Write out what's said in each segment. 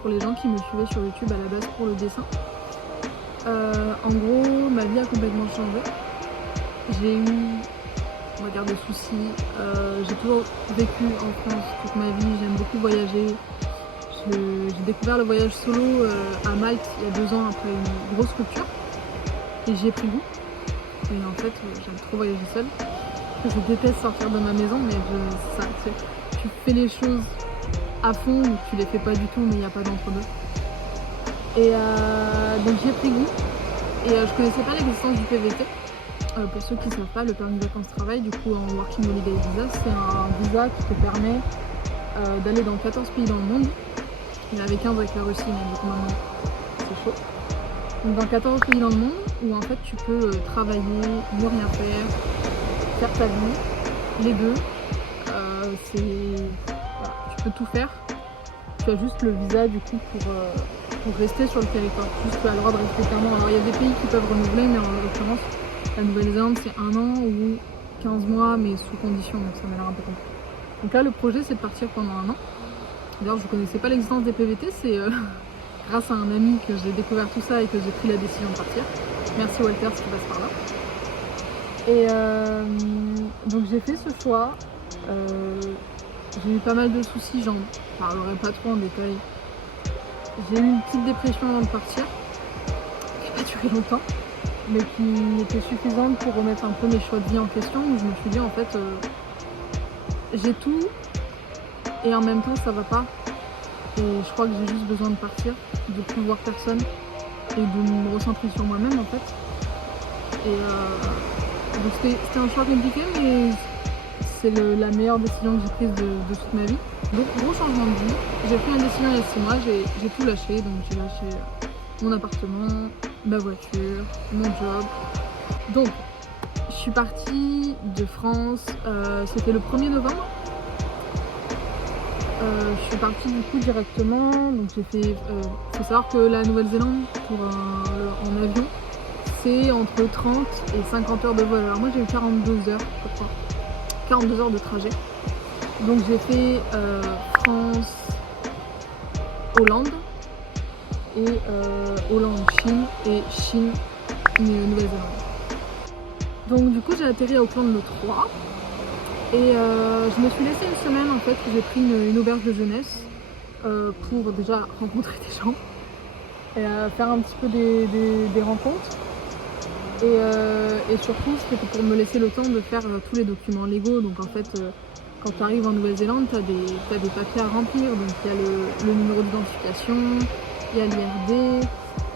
pour les gens qui me suivaient sur YouTube à la base pour le dessin. En gros, ma vie a complètement changé. J'ai eu, on va dire, des soucis. J'ai toujours vécu en France toute ma vie, j'aime beaucoup voyager. J'ai découvert le voyage solo à Malte il y a 2 ans après une grosse rupture. Et j'y ai pris goût. Et en fait, j'aime trop voyager seule. Je déteste sortir de ma maison, mais tu fais les choses à fond ou tu les fais pas du tout, mais il n'y a pas d'entre-deux. Et donc j'y ai pris goût. Et je connaissais pas l'existence du PVT. Pour ceux qui ne savent pas, le permis de vacances-travail, du coup en Working Holiday Visa, c'est un visa qui te permet d'aller dans 14 pays dans le monde. Il y en avait 15 avec la Russie, mais du coup maintenant c'est chaud. Donc dans 14 pays dans le monde où en fait tu peux travailler, ne rien faire ta vie, les deux. Voilà, tu peux tout faire. Tu as juste le visa du coup pour rester sur le territoire. Juste tu as le droit de rester clairement. Alors il y a des pays qui peuvent renouveler, mais en l'occurrence la Nouvelle-Zélande c'est 1 an ou 15 mois mais sous condition, donc ça m'a l'air un peu compliqué. Donc là le projet c'est de partir pendant 1 an. D'ailleurs je ne connaissais pas l'existence des PVT, c'est grâce à un ami que j'ai découvert tout ça et que j'ai pris la décision de partir. Merci Walter qui passe par là. Et donc j'ai fait ce choix. J'ai eu pas mal de soucis, j'en parlerai pas trop en détail. J'ai eu une petite dépression avant de partir, qui n'a pas duré longtemps, mais qui était suffisante pour remettre un peu mes choix de vie en question, où je me suis dit en fait j'ai tout et en même temps ça va pas. Et je crois que j'ai juste besoin de partir, de plus voir personne et de me recentrer sur moi-même en fait. Et donc c'était un choix compliqué, mais c'est la meilleure décision que j'ai prise de toute ma vie. Donc gros changement de vie. J'ai pris une décision il y a 6 mois, j'ai tout lâché. Donc j'ai lâché mon appartement, ma voiture, mon job. Donc je suis partie de France, c'était le 1er novembre. Je suis partie du coup directement, donc j'ai fait, faut savoir que la Nouvelle-Zélande en avion c'est entre 30 et 50 heures de vol. Alors moi j'ai eu 42 heures je crois, 42 heures de trajet. Donc j'ai fait France, Hollande et Hollande-Chine et Chine, Nouvelle-Zélande. Donc du coup j'ai atterri à Auckland le 3. Et je me suis laissée une semaine en fait, j'ai pris une auberge de jeunesse pour déjà rencontrer des gens et faire un petit peu des rencontres. Et surtout c'était pour me laisser le temps de faire tous les documents légaux. Donc en fait quand tu arrives en Nouvelle-Zélande, tu as des papiers à remplir. Donc il y a le numéro d'identification, il y a l'IRD,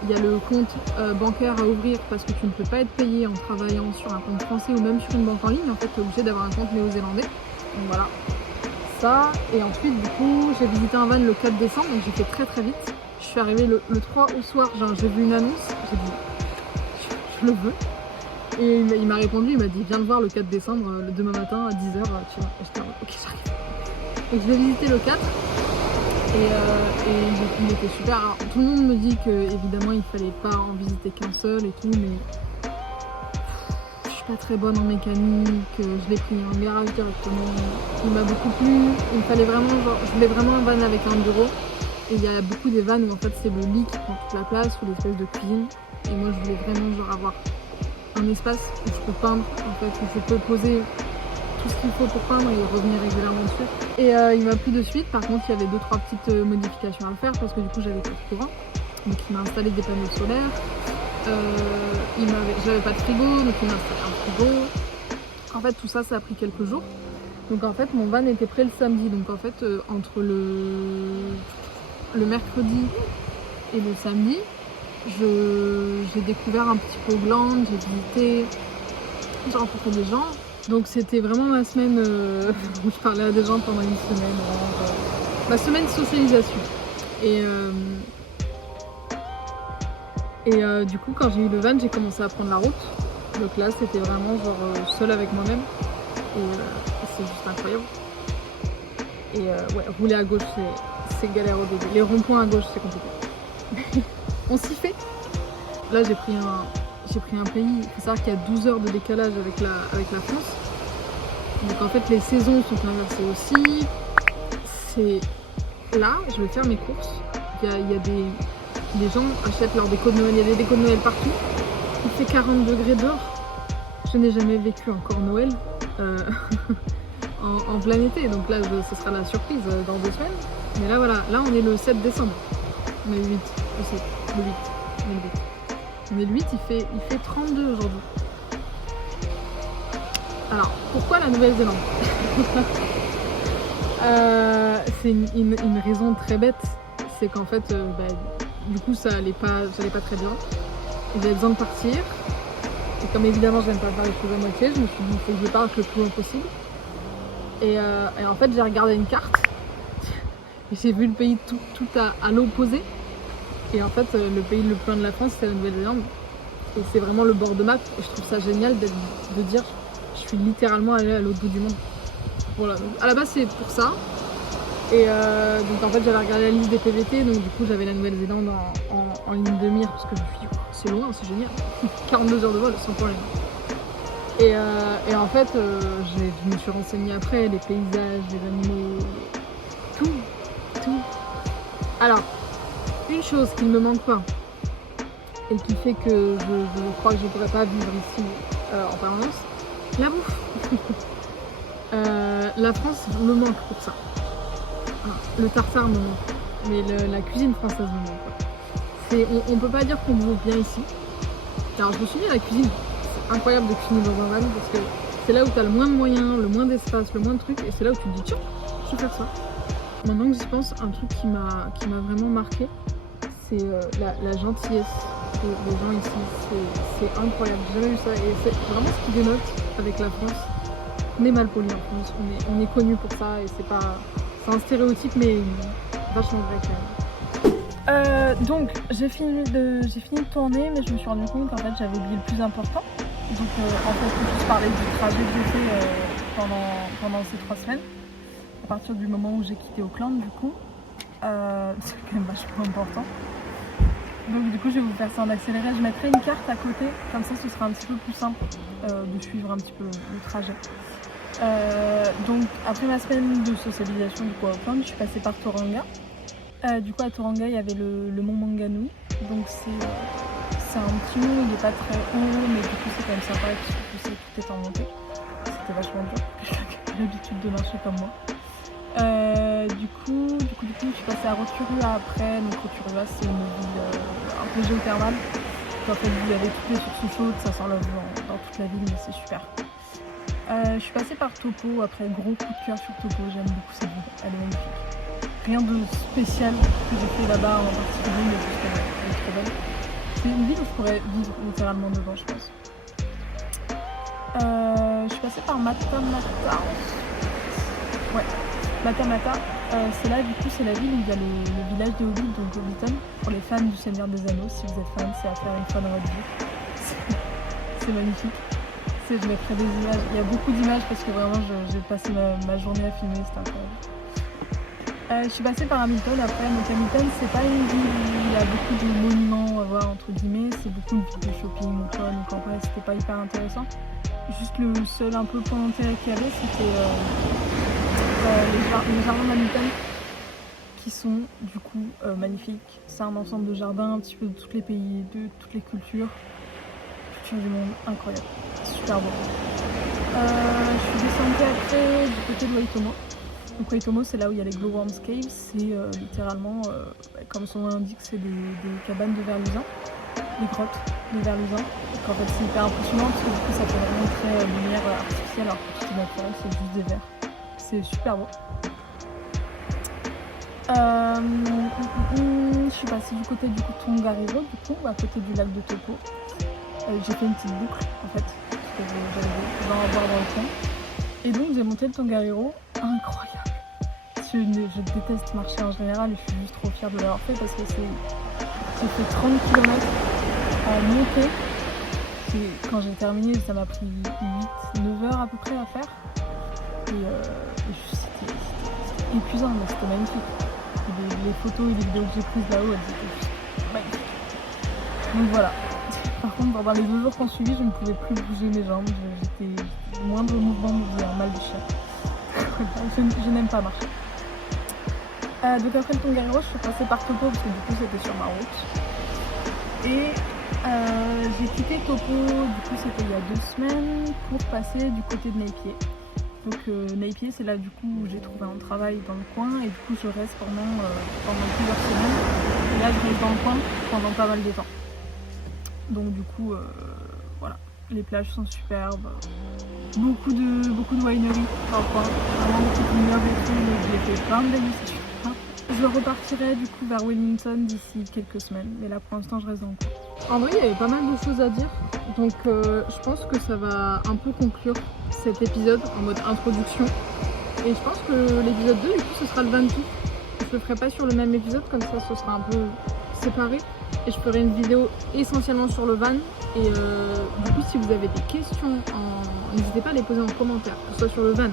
il y a le compte bancaire à ouvrir parce que tu ne peux pas être payé en travaillant sur un compte français ou même sur une banque en ligne. En fait, tu es obligé d'avoir un compte néo-zélandais. Donc voilà, ça. Et ensuite, du coup, j'ai visité un van le 4 décembre, donc j'ai fait très très vite. Je suis arrivée le 3 au soir, j'ai vu une annonce, j'ai dit, je le veux. Et il m'a répondu, il m'a dit, viens le voir le 4 décembre, le demain matin à 10h, tu vois. Et j'étais en mode, ok, j'arrive. Donc je vais visiter le 4. Et il était super. Alors, tout le monde me dit que évidemment il fallait pas en visiter qu'un seul et tout, mais je suis pas très bonne en mécanique, je l'ai pris en garage directement. Il m'a beaucoup plu. Il fallait vraiment, je voulais vraiment un van avec un bureau. Et il y a beaucoup des vannes où en fait c'est le lit qui prend toute la place ou l'espèce de cuisine. Et moi je voulais vraiment avoir un espace où je peux peindre, en fait, où je peux poser tout ce qu'il faut pour peindre et revenir régulièrement dessus. Et il m'a plu de suite. Par contre il y avait 2-3 petites modifications à faire parce que du coup j'avais pas de courant, donc il m'a installé des panneaux solaires. J'avais pas de frigo, donc il m'a installé un frigo. En fait tout ça a pris quelques jours. Donc en fait mon van était prêt le samedi. Donc en fait entre le mercredi et le samedi, j'ai découvert un petit peu Auckland, j'ai visité, j'ai rencontré des gens. Donc c'était vraiment ma semaine où je parlais à des gens pendant une semaine, ma semaine socialisation. Et du coup quand j'ai eu le van, j'ai commencé à prendre la route. Donc là c'était vraiment genre seule avec moi-même. Et c'est juste incroyable. Et ouais, rouler à gauche c'est galère au début. Les ronds-points à gauche c'est compliqué. On s'y fait. Là j'ai pris un pays, il faut savoir qu'il y a 12 heures de décalage avec la France. Donc en fait les saisons sont inversées aussi. C'est là, je vais faire mes courses. il y a des gens achètent leur déco de Noël, il y a des décos de Noël partout. Il fait 40 degrés dehors. Je n'ai jamais vécu encore Noël en plein été, donc là ce sera la surprise dans 2 semaines. Mais là voilà, là on est le 7 décembre. On est le 8, je sais, le 8. On est le 8. On est le 8, il fait 32 aujourd'hui. Alors, pourquoi la Nouvelle-Zélande? C'est une raison très bête, c'est qu'en fait, du coup ça allait pas très bien. J'avais besoin de partir. Et comme évidemment j'aime pas faire les choses à moitié, je me suis dit il faut que je parte le plus loin possible. Et en fait j'ai regardé une carte et j'ai vu le pays tout à l'opposé. Et en fait le pays le plus loin de la France c'est la Nouvelle-Zélande. Et c'est vraiment le bord de map. Et je trouve ça génial de dire je suis littéralement allée à l'autre bout du monde. Voilà, donc à la base c'est pour ça. Et donc en fait j'avais regardé la liste des PVT, donc du coup j'avais la Nouvelle-Zélande en ligne de mire parce que je me suis dit c'est loin, c'est génial. 42 heures de vol sans problème. Et en fait je me suis renseignée après, les paysages, les animaux, tout. Alors, une chose qui ne me manque pas et qui fait que je crois que je ne pourrais pas vivre ici en permanence, la bouffe. La France me manque pour ça. Le tartare me manque, mais la cuisine française me manque. On peut pas dire qu'on bouffe bien ici. Alors je me suis dit la cuisine, c'est incroyable de cuisiner dans un van parce que c'est là où tu as le moins de moyens, le moins d'espace, le moins de trucs, et c'est là où tu te dis tiens, je vais faire ça. Maintenant que j'y pense, un truc qui m'a vraiment marqué, c'est la gentillesse des gens ici. C'est incroyable, j'ai jamais vu ça, et c'est vraiment ce qui dénote avec la France. On est mal poli en France, on est connu pour ça, et c'est un stéréotype mais vachement vrai quand même. Donc j'ai fini de tourner, mais je me suis rendu compte qu'en fait j'avais oublié le plus important. Donc en fait je peux juste parler du trajet que j'ai fait pendant ces 3 semaines. À partir du moment où j'ai quitté Auckland du coup, c'est quand même vachement important. Donc du coup je vais vous faire ça en accéléré, je mettrai une carte à côté, comme ça ce sera un petit peu plus simple de suivre un petit peu le trajet. Donc après ma semaine de socialisation du coup à Auckland, je suis passée par Tauranga. Du coup à Tauranga il y avait le mont Maunganui, donc c'est un petit mont, il n'est pas très haut mais du coup c'est quand même sympa puisque tout est en montée. C'était vachement dur, j'ai l'habitude de marcher comme moi. Du coup je suis passée à Rotorua après, donc Rotorua c'est une ville un peu géothermale. En fait vous avez toutes les sources chaudes, ça sort dans toute la ville mais c'est super. Je suis passée par Taupo, après gros coup de cœur sur Taupo, j'aime beaucoup cette ville, elle est magnifique. Rien de spécial que j'ai fait là-bas en particulier, mais juste elle est trop belle. C'est une ville où je pourrais vivre littéralement dedans je pense. Je suis passée par Matamata. Ouais, Matamata, c'est là du coup c'est la ville où il y a le village des Hobbits, donc Hobbiton. Pour les fans du Seigneur des Anneaux, si vous êtes fan, c'est à faire une fois dans votre vie. C'est magnifique. Je mettrai des images, il y a beaucoup d'images parce que vraiment j'ai passé ma journée à filmer, c'était incroyable. Je suis passée par Hamilton après, donc Hamilton c'est pas une ville où il y a beaucoup de monuments à voir entre guillemets, c'est beaucoup une ville de shopping ou quoi, donc en vrai c'était pas hyper intéressant. Juste le seul un peu point d'intérêt qu'il y avait c'était les jardins d'Hamilton qui sont du coup magnifiques. C'est un ensemble de jardins un petit peu de tous les pays, de toutes les cultures du monde, incroyable, super beau. Je suis descendue après du côté de Waitomo. Donc Waitomo c'est là où il y a les Glowworms Caves, c'est littéralement, comme son nom l'indique, c'est des cabanes de verlusin, des grottes de verlusin. Donc en fait c'est hyper impressionnant parce que du coup ça fait vraiment très lumière artificielle alors que tout est naturel, c'est juste des verres. C'est super beau. Je suis passée du côté du Tongariro, du coup, à côté du lac de Taupo. J'ai fait une petite boucle en fait, parce que j'avais besoin d'en avoir dans le coin. Et donc j'ai monté le Tongariro, incroyable. Je déteste marcher en général et je suis juste trop fière de l'avoir fait parce que j'ai fait 30 km en montée. Quand j'ai terminé, ça m'a pris 8-9 heures à peu près à faire. Et c'était épuisant, mais c'était magnifique. Les photos et les vidéos que j'ai prises là-haut, elles étaient juste magnifiques. Donc voilà. Par contre, pendant les 2 jours qu'on suivi, je ne pouvais plus bouger mes jambes. Le moindre mouvement me faisait un mal de chien. Je n'aime pas marcher. Donc après le Tongariro, je suis passée par Topo parce que du coup c'était sur ma route. Et j'ai quitté Topo, du coup c'était il y a 2 semaines, pour passer du côté de Napier. Donc Napier, c'est là du coup où j'ai trouvé un travail dans le coin et du coup je reste pendant plusieurs semaines. Et là je reste dans le coin pendant pas mal de temps. Donc du coup voilà, les plages sont superbes, beaucoup de wineries dans le coin, vraiment beaucoup de vignobles et tout, donc j'ai fait plein de dégustations. Je repartirai du coup vers Wellington d'ici quelques semaines, mais là pour l'instant je reste dans le coin. En vrai il y avait pas mal de choses à dire, donc je pense que ça va un peu conclure cet épisode en mode introduction. Et je pense que l'épisode 2 du coup ce sera le 28. Je le ferai pas sur le même épisode, comme ça ce sera un peu séparé. Et je ferai une vidéo essentiellement sur le van. Et du coup si vous avez des questions, n'hésitez pas à les poser en commentaire, que ce soit sur le van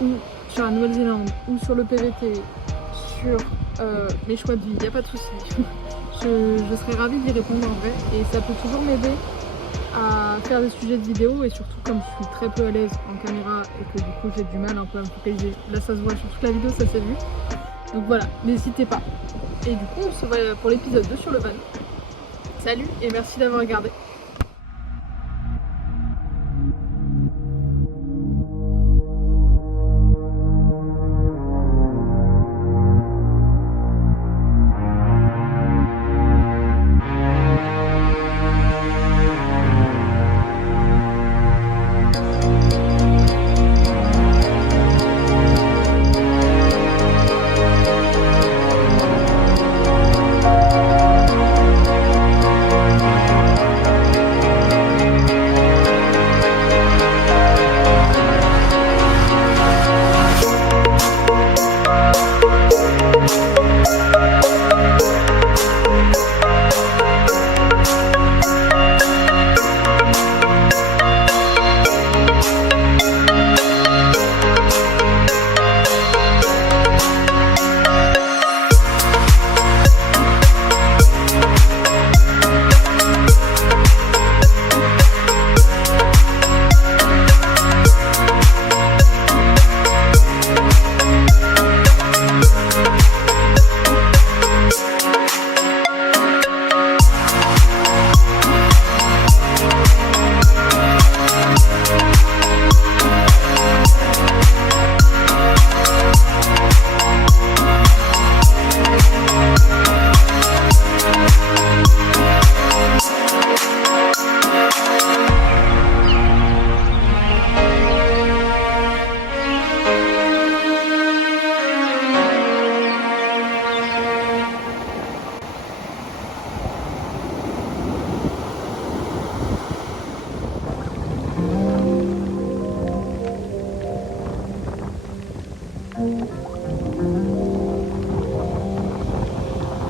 ou sur la Nouvelle-Zélande ou sur le PVT, sur mes choix de vie, il n'y a pas de souci. je serais ravie d'y répondre en vrai et ça peut toujours m'aider à faire des sujets de vidéo et surtout comme je suis très peu à l'aise en caméra et que du coup j'ai du mal un peu à me focaliser. Là ça se voit sur toute la vidéo, ça s'est vu. Donc voilà, n'hésitez pas. Et du coup on se voit pour l'épisode 2 sur le van. Salut et merci d'avoir regardé.